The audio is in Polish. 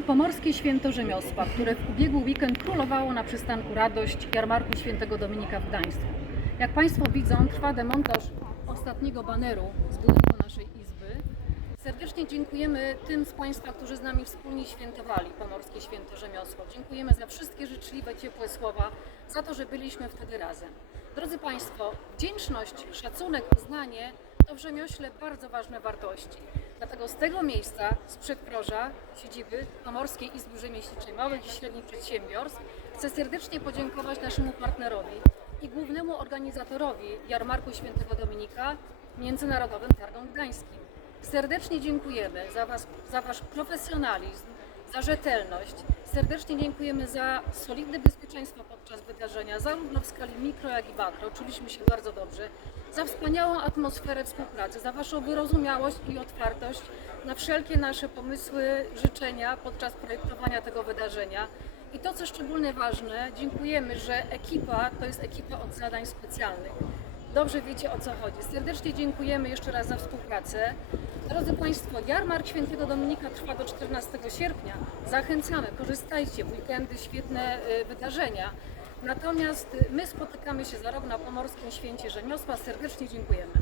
nami Pomorskie Święto Rzemiosła, które w ubiegły weekend królowało na przystanku Radość Jarmarku Świętego Dominika w Gdańsku. Jak Państwo widzą, trwa demontaż ostatniego baneru z budynku naszej izby. Serdecznie dziękujemy tym z Państwa, którzy z nami wspólnie świętowali Pomorskie Święto Rzemiosło. Dziękujemy za wszystkie życzliwe, ciepłe słowa, za to, że byliśmy wtedy razem. Drodzy Państwo, wdzięczność, szacunek, uznanie to w rzemiośle bardzo ważne wartości. Dlatego z tego miejsca, z przedproża siedziby Pomorskiej Izby Rzemieślniczej Małych i Średnich Przedsiębiorstw, chcę serdecznie podziękować naszemu partnerowi i głównemu organizatorowi Jarmarku Świętego Dominika Międzynarodowym Targom Gdańskim. Serdecznie dziękujemy za, was, za Wasz profesjonalizm, za rzetelność. Serdecznie dziękujemy za solidne bezpieczeństwo podczas wydarzenia, zarówno w skali mikro, jak i makro. Czuliśmy się bardzo dobrze. Za wspaniałą atmosferę współpracy, za Waszą wyrozumiałość i otwartość na wszelkie nasze pomysły, życzenia podczas projektowania tego wydarzenia. I to, co szczególnie ważne, dziękujemy, że ekipa to jest ekipa od zadań specjalnych. Dobrze wiecie o co chodzi. Serdecznie dziękujemy jeszcze raz za współpracę. Drodzy Państwo, jarmark Świętego Dominika trwa do 14 sierpnia. Zachęcamy, korzystajcie, weekendy świetne y, wydarzenia. Natomiast y, my spotykamy się za rok na Pomorskim Święcie Rzemiosła. Serdecznie dziękujemy.